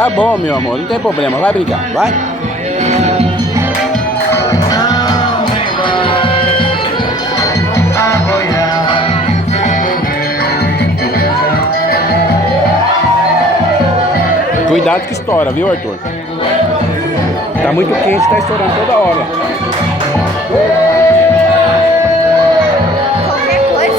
Tá bom, meu amor, não tem problema, vai brincar, vai. Cuidado que estoura, viu, Arthur? Tá muito quente, tá estourando toda hora.